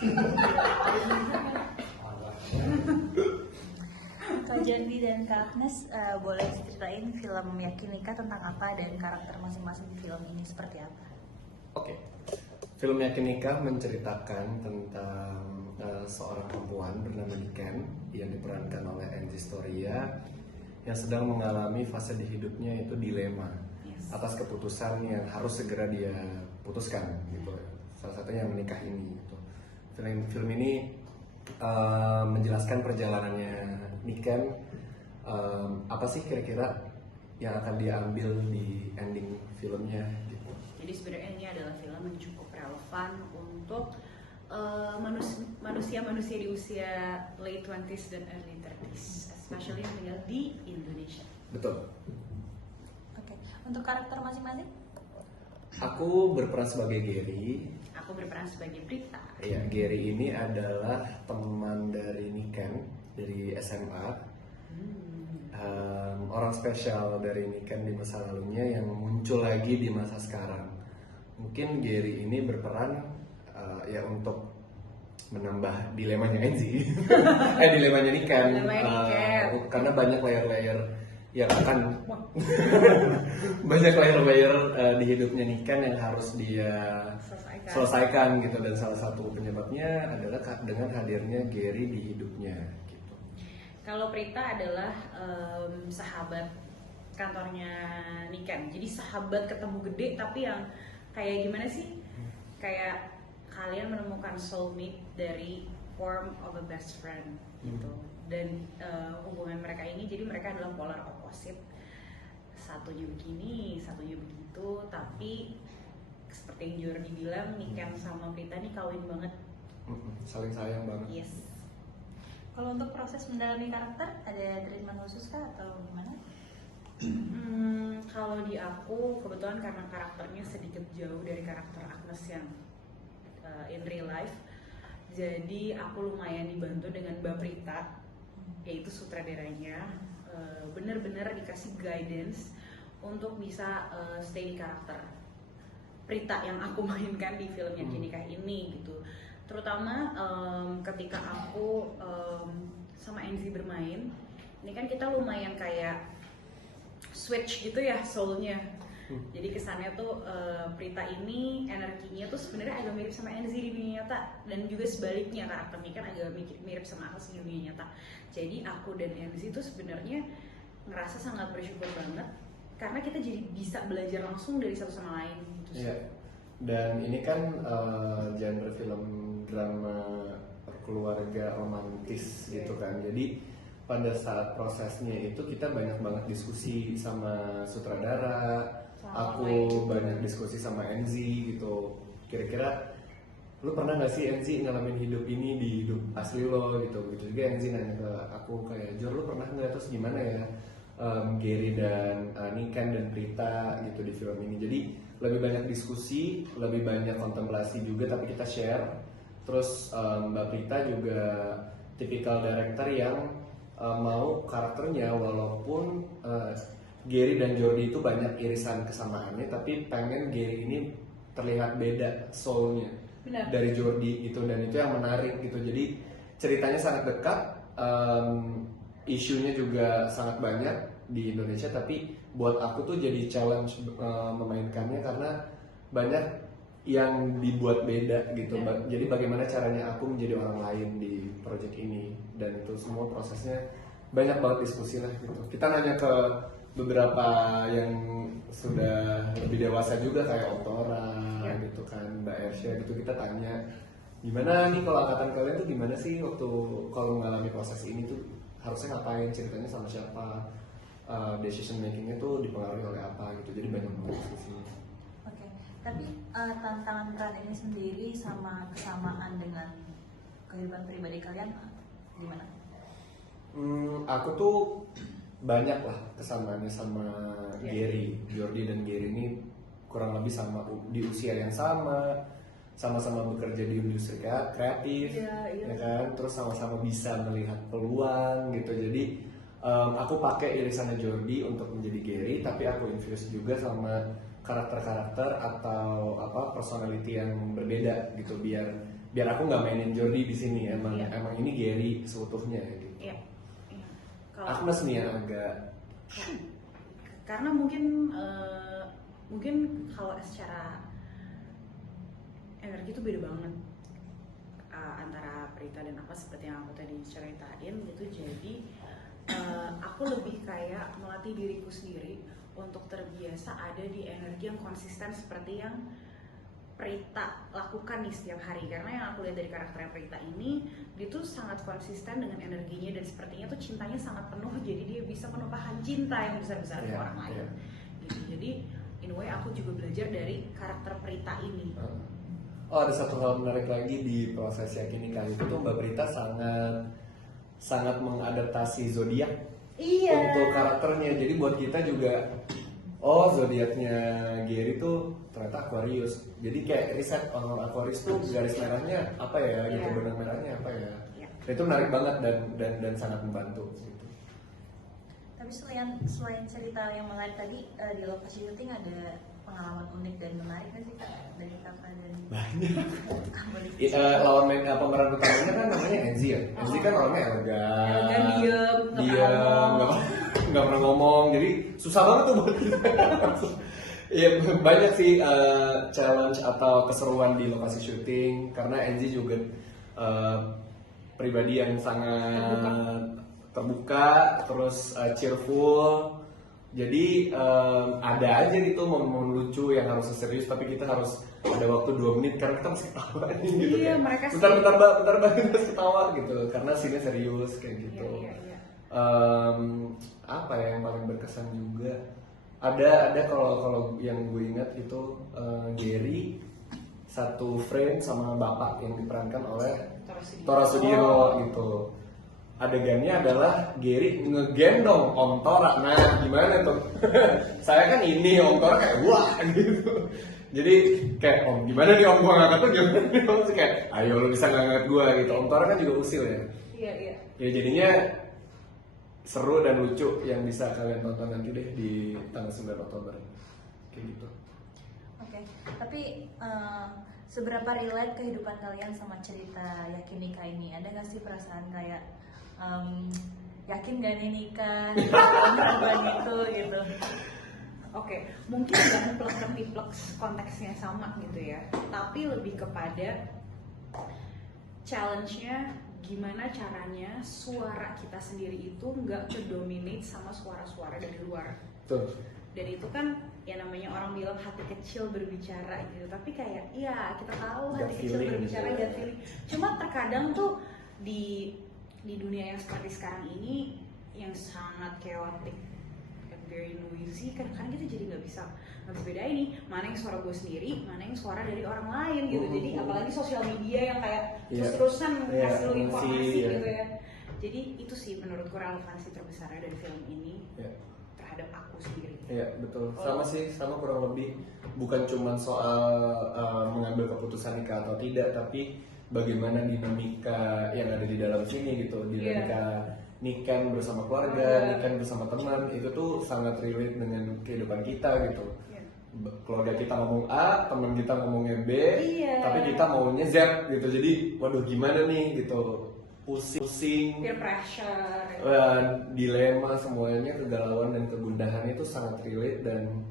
Kak Jandi dan Kak Agnes, boleh ceritain film Yakinika tentang apa dan karakter masing-masing di film ini seperti apa? Oke, film Yakinika menceritakan tentang seorang perempuan bernama Niken yang diperankan oleh Angie Storia yang sedang mengalami fase di hidupnya itu dilema atas keputusan yang harus segera dia putuskan gitu. Salah satunya yang menikah ini. Gitu. Film ini menjelaskan perjalanannya Niken, apa sih kira-kira yang akan dia ambil di ending filmnya gitu. Jadi sebenarnya ini adalah film yang cukup relevan untuk manusia-manusia di usia late 20s dan early 30s, especially yang tinggal di Indonesia. Betul. Oke, untuk karakter masing-masing? Aku berperan sebagai Gary. Aku berperan sebagai Prita. Ya, Gary ini adalah teman dari Niken dari SMA. Orang spesial dari Niken di masa lalunya yang muncul lagi di masa sekarang. Mungkin Gary ini berperan ya untuk menambah dilemanya Enzi, dilemanya Niken, karena banyak layer-layer yang akan banyak layer-layer di hidupnya Niken yang harus dia selesaikan gitu, dan salah satu penyebabnya adalah dengan hadirnya Gary di hidupnya gitu. Kalau Prita adalah sahabat kantornya Niken, jadi sahabat ketemu gede tapi yang kayak gimana sih, kayak kalian menemukan soulmate dari form of a best friend gitu. Dan hubungan mereka ini, jadi mereka adalah polar opposite, satunya begini, satunya begitu, tapi seperti yang Jordi bilang, Niken sama Prita nih kawin banget, saling sayang banget. yes. Kalau untuk proses mendalami karakter, ada treatment khusus kah atau gimana? Kalau di aku kebetulan karena karakternya sedikit jauh dari karakter Agnes yang in real life, jadi aku lumayan dibantu dengan Mbak Prita, yaitu sutradaranya, bener-bener dikasih guidance untuk bisa stay di karakter Prita yang aku mainkan di film Yakinika ini gitu. Terutama ketika aku sama Enzi bermain, ini kan kita lumayan kayak switch gitu ya soulnya. Jadi kesannya tuh Prita ini energinya tuh sebenarnya agak mirip sama Enzi di dunia nyata, dan juga sebaliknya karakternya kan agak mirip sama Agnes di dunia nyata. Jadi aku dan Enzi tuh sebenarnya ngerasa sangat bersyukur banget karena kita jadi bisa belajar langsung dari satu sama lain gitu. Iya. Dan ini kan genre film drama keluarga romantis gitu kan. Jadi pada saat prosesnya itu kita banyak banget diskusi sama sutradara. Aku banyak diskusi sama Enzi gitu. Kira-kira lu pernah gak sih Enzi ngalamin hidup ini di hidup asli lo gitu. Gitu juga Enzi nanya ke aku kayak, Jor lu pernah gak, terus gimana ya Gary dan Niken dan Prita gitu di film ini. Jadi lebih banyak diskusi, lebih banyak kontemplasi juga, tapi kita share. Terus Mbak Prita juga tipikal director yang mau karakternya walaupun Gary dan Jordi itu banyak irisan kesamaannya, tapi pengen Gary ini terlihat beda soulnya dari Jordi gitu, dan itu yang menarik gitu. Jadi ceritanya sangat dekat, isunya juga sangat banyak di Indonesia, tapi buat aku tuh jadi challenge memainkannya karena banyak yang dibuat beda gitu. Jadi bagaimana caranya aku menjadi orang lain di project ini, dan itu semua prosesnya banyak banget diskusi lah gitu. Kita nanya ke beberapa yang sudah lebih dewasa juga kayak Oktora gitu kan, Mbak Ersya gitu, kita tanya gimana nih kalau angkatan kalian tuh gimana sih waktu kalau mengalami proses ini tuh harusnya ngapain, ceritanya sama siapa, decision makingnya tuh dipengaruhi oleh apa gitu. Jadi banyak banget diskusinya. Oke, tapi tantangan peran ini sendiri sama kesamaan dengan kehidupan pribadi kalian gimana? Aku tuh banyak lah kesamaannya sama Gary, Jordi dan Gary ini kurang lebih sama di usia yang sama-sama bekerja di industri kreatif, ya kan, terus sama-sama bisa melihat peluang gitu. Jadi aku pakai irisannya Jordi untuk menjadi Gary, tapi aku infuse juga sama karakter-karakter atau personality yang berbeda gitu, biar biar aku nggak mainin Jordi di sini, emang Iya. emang ini Gary seutuhnya gitu. Iya. Iya. Agnes nih yang agak Karena mungkin kalau secara energi itu beda banget antara Prita dan apa seperti yang aku tadi ceritain gitu. Jadi aku lebih kayak melatih diriku sendiri untuk terbiasa ada di energi yang konsisten seperti yang Prita lakukan nih setiap hari. Karena yang aku lihat dari karakter Prita ini, dia tuh sangat konsisten dengan energinya dan sepertinya tuh cintanya sangat penuh, jadi dia bisa menumpahkan cinta yang besar-besar ke orang lain gitu. Jadi in a way aku juga belajar dari karakter Prita ini. Oh, ada satu hal menarik lagi di proses Yakini kali itu tuh Mbak Prita sangat mengadaptasi zodiak Iya. untuk karakternya. Jadi buat kita juga, oh zodiaknya Gary tuh ternyata Aquarius. Jadi kayak riset orang Aquarius tuh garis merahnya apa ya, gitu, Iya. benang merahnya apa ya. Iya. Itu menarik banget dan sangat membantu. Gitu. Tapi selain cerita yang menarik tadi, di lokasi syuting ada pengalaman unik dan menarik nggak sih Kak dari Kakak dan Banyak. Lawan main pemeran utamanya kan namanya Enzi ya. Enzi kan orangnya elegan, Elegan, diam, nggak pernah ngomong. Jadi susah banget tuh buat kita. Iya, banyak sih challenge atau keseruan di lokasi syuting karena Enzi juga pribadi yang sangat terbuka, terus cheerful. Jadi ada aja gitu momen lucu yang harus serius, tapi kita harus ada waktu 2 menit karena kita masih ketawa nih gitu. Iya, kan. mereka bentar kita ketawa gitu karena scene-nya serius kayak gitu. Iya. Apa ya yang paling berkesan juga? Ada kalau yang gue ingat itu Gary satu frame sama bapak yang diperankan oleh Tora Sudiro gitu. Adegannya adalah Gary ngegendong Om Tora. Nah, gimana tuh? Saya kan ini, Om Tora kayak wah gitu. Jadi kayak Om, gimana nih Om gua ngangkat tuh gimana nih Om? Terus kayak, ayo lu bisa ngangkat gua gitu. Om Tora kan juga usil ya. Iya. Ya jadinya seru dan lucu yang bisa kalian tonton nanti deh di tanggal 9 Oktober. Kayak gitu. Oke, tapi seberapa relate kehidupan kalian sama cerita Yakinika ini? Ada nggak sih perasaan kayak yakin gak nih nikah, perempuan itu gitu? Oke, mungkin nggak plek-plek konteksnya sama gitu ya, tapi lebih kepada challenge-nya gimana caranya suara kita sendiri itu nggak kedominate sama suara-suara dari luar. Tuh. Dan itu kan ya namanya orang bilang hati kecil berbicara gitu, tapi kayak iya kita tahu Gut hati kecil feeling berbicara gitu. gut feeling. Cuma terkadang tuh di dunia yang seperti sekarang ini yang sangat chaotic and very noisy, kadang-kadang kita jadi nggak bisa bedain nih mana yang suara gue sendiri, mana yang suara dari orang lain gitu. Jadi apalagi sosial media yang kayak terus-terusan ngasih lo informasi gitu ya. Jadi itu sih menurutku relevansi terbesarnya dari film ini terhadap aku sendiri. Iya betul, sama kurang lebih bukan cuma soal mengambil keputusan nikah atau tidak, tapi bagaimana dinamika yang ada di dalam sini gitu, dinamika nikah bersama keluarga, nikah bersama teman, itu tuh sangat relate dengan kehidupan kita gitu. Keluarga kita ngomong A, teman kita ngomongnya B, tapi kita maunya Z gitu, jadi waduh gimana nih gitu, pusing, peer pressure, dilema semuanya, kegalauan dan kegundahan itu sangat relate dan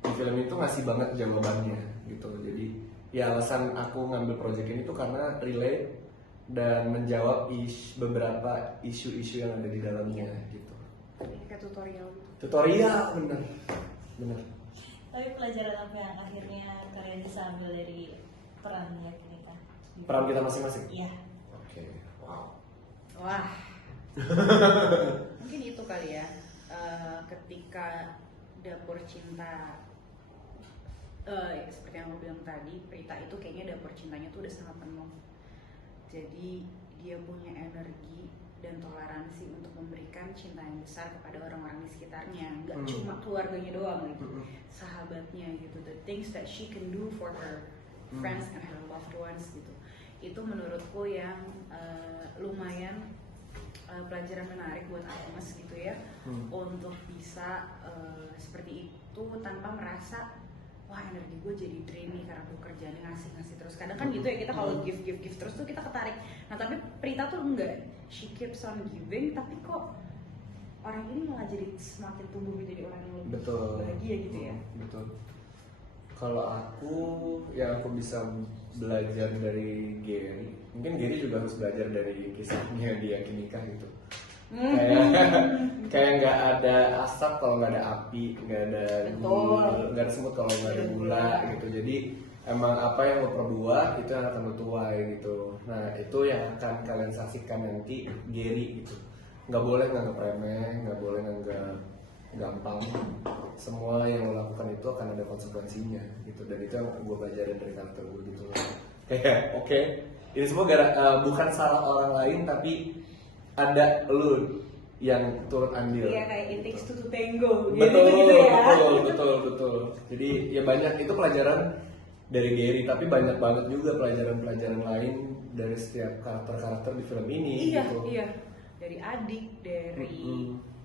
di film itu ngasih banget jawabannya gitu. Jadi ya alasan aku ngambil project ini tuh karena relate dan menjawab beberapa isu-isu yang ada di dalamnya gitu. Kayak tutorial. Tutorial bener. Tapi pelajaran apa yang akhirnya kalian bisa ambil dari peran Yakinika? Peran kita masing-masing? Iya. Oke, wow. Wah, mungkin itu kali ya. Ketika dapur cinta, seperti yang aku bilang tadi, Prita itu kayaknya dapur cintanya tuh udah sangat penuh. Jadi dia punya energi dan toleransi untuk memberikan cinta yang besar kepada orang-orang di sekitarnya, nggak cuma keluarganya doang gitu, sahabatnya gitu. The things that she can do for her friends and her loved ones gitu. Itu menurutku yang lumayan pelajaran menarik buat Agnes gitu ya, untuk bisa seperti itu tanpa merasa wah energi gue jadi drain nih karena gue kerjanya ngasih terus. Kadang kan gitu ya, kita kalau give terus tuh kita ketarik. Nah tapi Prita tuh enggak, she keeps on giving, tapi kok orang ini malah jadi semakin tumbuh menjadi orang yang lebih bahagia gitu ya. Betul. Kalau aku, yang aku bisa belajar dari Gary, mungkin Gary juga harus belajar dari kisahnya di Yakinika gitu. Kayak nggak ada asap kalau nggak ada api, nggak ada gula, nggak ada semut kalau nggak ada gula gitu. Jadi emang apa yang lo perbuat itu yang akan lo tuai gitu. Nah itu yang akan kalian saksikan nanti Gary gitu. Nggak boleh nganggap remeh, nggak boleh nganggap gampang. Semua yang lo lakukan itu akan ada konsekuensinya gitu. Dan itu yang gue pelajarin dari karakter gue gitu. Kayak oke, ini semua bukan salah orang lain tapi ada lu yang turut andil. Iya, kayak it takes two to tango. Betul, gitu ya. betul. Jadi ya banyak itu pelajaran dari Gary, tapi banyak banget juga pelajaran-pelajaran lain dari setiap karakter-karakter di film ini. Iya, gitu. iya. Dari adik, dari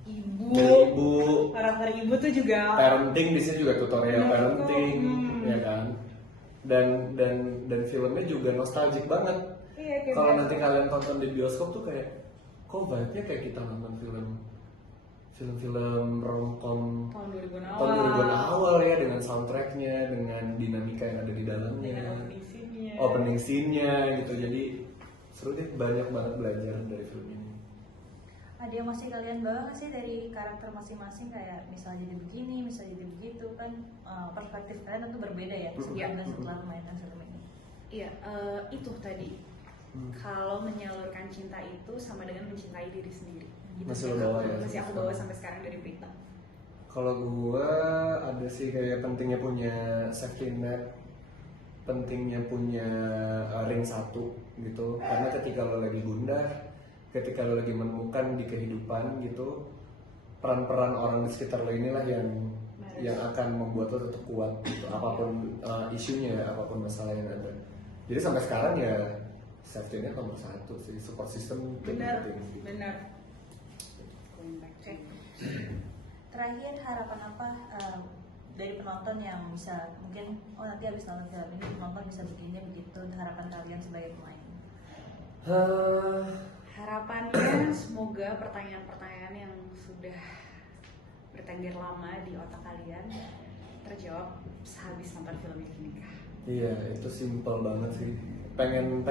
ibu. Dari ibu. Karakter ibu tuh juga. Parenting di sini juga tutorial parenting, ya kan. Dan filmnya juga nostalgic banget. Iya, kalau nanti kalian tonton di bioskop tuh kayak kok vibe-nya kayak kita nonton film-film romcom tahun 2000-an tahun 2000-an awal ya, dengan soundtracknya, dengan dinamika yang ada di dalamnya, opening scene-nya gitu. Jadi seru deh, banyak banget belajar dari film ini. Ada yang masih kalian bawa nggak sih dari karakter masing-masing, kayak misalnya jadi begini, misalnya jadi begitu kan, perspektif kalian tentu berbeda ya sebelum dan setelah memainkan film ini. Iya, itu tadi. Kalau menyalurkan cinta itu sama dengan mencintai diri sendiri. Itu Masih lo bawa ya? Masih aku bawa sampai sekarang dari Prita. Kalau gua ada sih kayak pentingnya punya safety net, pentingnya punya ring satu gitu. Karena ketika lo lagi gundah, ketika lo lagi menemukan di kehidupan gitu, peran-peran orang di sekitar lo inilah yang akan membuat lo tetap kuat gitu. Apapun isunya, apapun masalah yang ada. Jadi sampai sekarang ya safety net nomor satu sih, support system Benar. Terakhir, harapan apa dari penonton yang bisa mungkin nanti habis nonton film ini penonton bisa begini begitu, harapan kalian sebagai pemain? Harapannya semoga pertanyaan-pertanyaan yang sudah bertengger lama di otak kalian terjawab sehabis nonton film Yakinika. Iya, itu simple banget sih. Pengen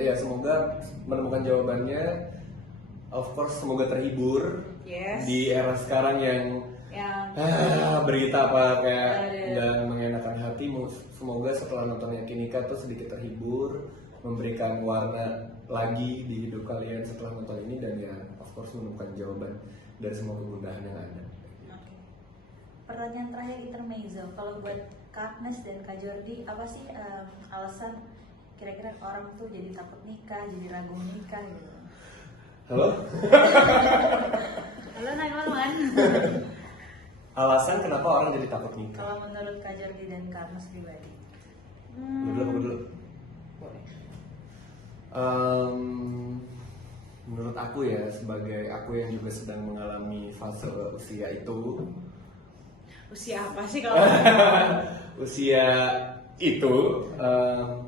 ya semoga menemukan jawabannya. Of course semoga terhibur. Yes. Di era sekarang yang berita apa kayak nggak mengenakan hati. Semoga setelah nonton Yakinika tuh sedikit terhibur, memberikan warna lagi di hidup kalian setelah nonton ini, dan ya of course menemukan jawaban dari semua kegundahan yang ada. Oke. Pertanyaan terakhir intermezzo, kalau buat Kak Agnes dan Kak Jordi, apa sih alasan kira-kira orang tuh jadi takut nikah, jadi ragu menikah gitu? Halo? Halo Naiman. Alasan kenapa orang jadi takut nikah? Kalau menurut Kak Jordi dan Kak Agnes pribadi? Dulu. Menurut aku ya, sebagai aku yang juga sedang mengalami fase usia itu. Usia apa sih kalau? Usia itu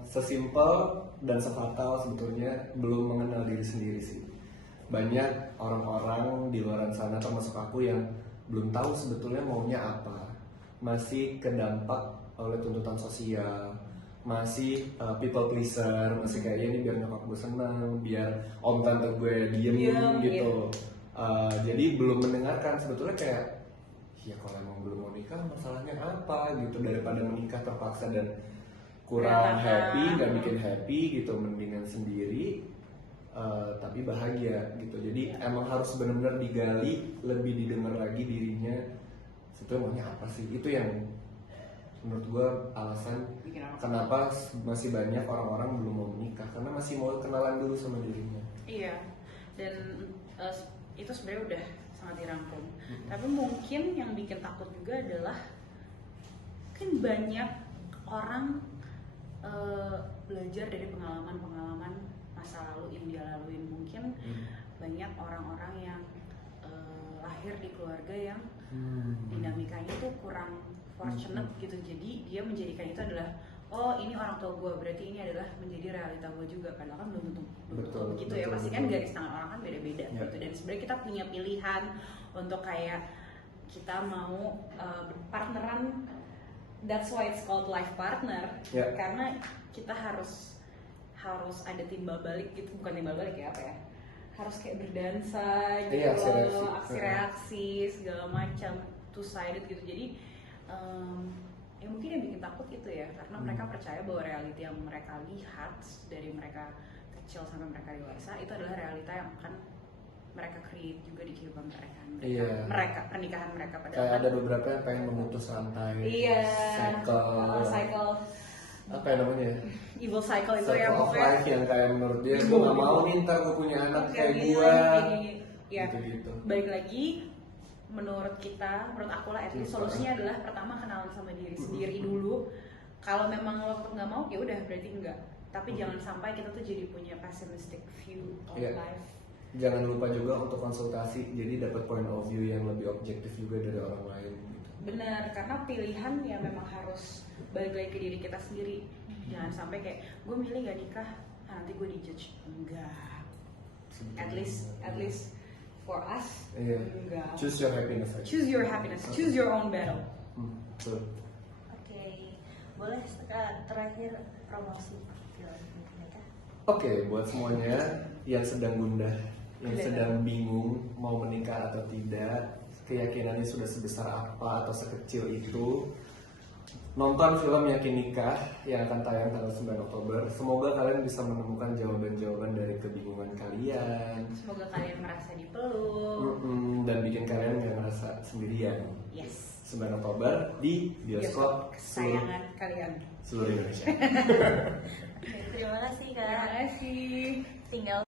sesimpel dan sefatal sebetulnya belum mengenal diri sendiri sih. Banyak orang-orang di luar sana termasuk aku yang belum tahu sebetulnya maunya apa, masih kedampak oleh tuntutan sosial, masih people pleaser, masih kayak ini biar nyokap gue senang, biar om tante gue diem gitu. Jadi belum mendengarkan sebetulnya kayak ya kalau emang belum mau nikah masalahnya apa gitu, daripada menikah terpaksa dan kurang happy, nggak bikin happy gitu, mendingan sendiri tapi bahagia gitu. Jadi emang harus benar-benar digali, lebih didengar lagi dirinya sebetulnya maunya apa sih. Itu yang menurut gue alasan kenapa masih banyak orang-orang belum mau menikah, karena masih mau kenalan dulu sama dirinya. Iya, dan itu sebenarnya udah sangat dirangkum. Tapi mungkin yang bikin takut juga adalah kan banyak orang belajar dari pengalaman-pengalaman masa lalu yang dia laluin. Mungkin banyak orang-orang yang lahir di keluarga yang dinamikanya tuh kurang fortunate gitu, jadi dia menjadikan itu adalah oh ini orang tua gue, berarti ini adalah menjadi realita gue juga, padahal kan belum tentu Betul, begitu ya, betul, pasti kan betul. garis tangan orang kan beda-beda Ya. gitu, dan sebenarnya kita punya pilihan untuk kayak kita mau partneran, that's why it's called life partner, Ya. karena kita harus ada timbal balik gitu, bukan timbal balik ya, apa ya, harus kayak berdansa gitu, Iya, aksi-reaksi. aksi-reaksi segala macam, two sided gitu, jadi ya mungkin yang bikin takut itu ya, karena mereka percaya bahwa realita yang mereka lihat dari mereka kecil sampai mereka dewasa itu adalah realita yang akan mereka create juga di kehidupan mereka, Iya. pernikahan mereka, padahal Kayak kan ada beberapa yang pengen memutus rantai, iya, cycle, apa ya namanya ya? evil cycle itu Circle ya, of pokoknya life yang kayak menurut dia gue gak mau nih ntar gue punya anak kayak gue ya, gitu-gitu. balik lagi menurut aku lah, at least solusinya adalah pertama kenalan sama diri sendiri dulu. Kalau memang lo nggak mau ya udah berarti enggak, tapi jangan sampai kita tuh jadi punya pessimistic view of Iya. life. Jangan lupa juga untuk konsultasi, jadi dapat point of view yang lebih objektif juga dari orang lain gitu. Benar, karena pilihan ya memang harus balik lagi ke diri kita sendiri. Jangan sampai kayak gue milih gak nikah, nanti gue dijudge. Enggak. At least for us, Iya. enggak. Choose your happiness aja. Choose your happiness, choose your own battle. Betul. Oke, boleh terakhir promosi film mereka? Oke, buat semuanya yang sedang gundah, yang Iya. sedang bingung mau menikah atau tidak, keyakinannya sudah sebesar apa atau sekecil itu, nonton film Yakin Nikah yang akan tayang tanggal 9 Oktober. Semoga kalian bisa menemukan jawaban-jawaban dari kebingungan kalian. Semoga kalian merasa dipeluk. Dan bikin kalian gak merasa sendirian. Yes. 9 Oktober di bioskop kesayangan kalian. seluruh Indonesia. Oke, terima kasih Kak. Terima kasih. Tinggal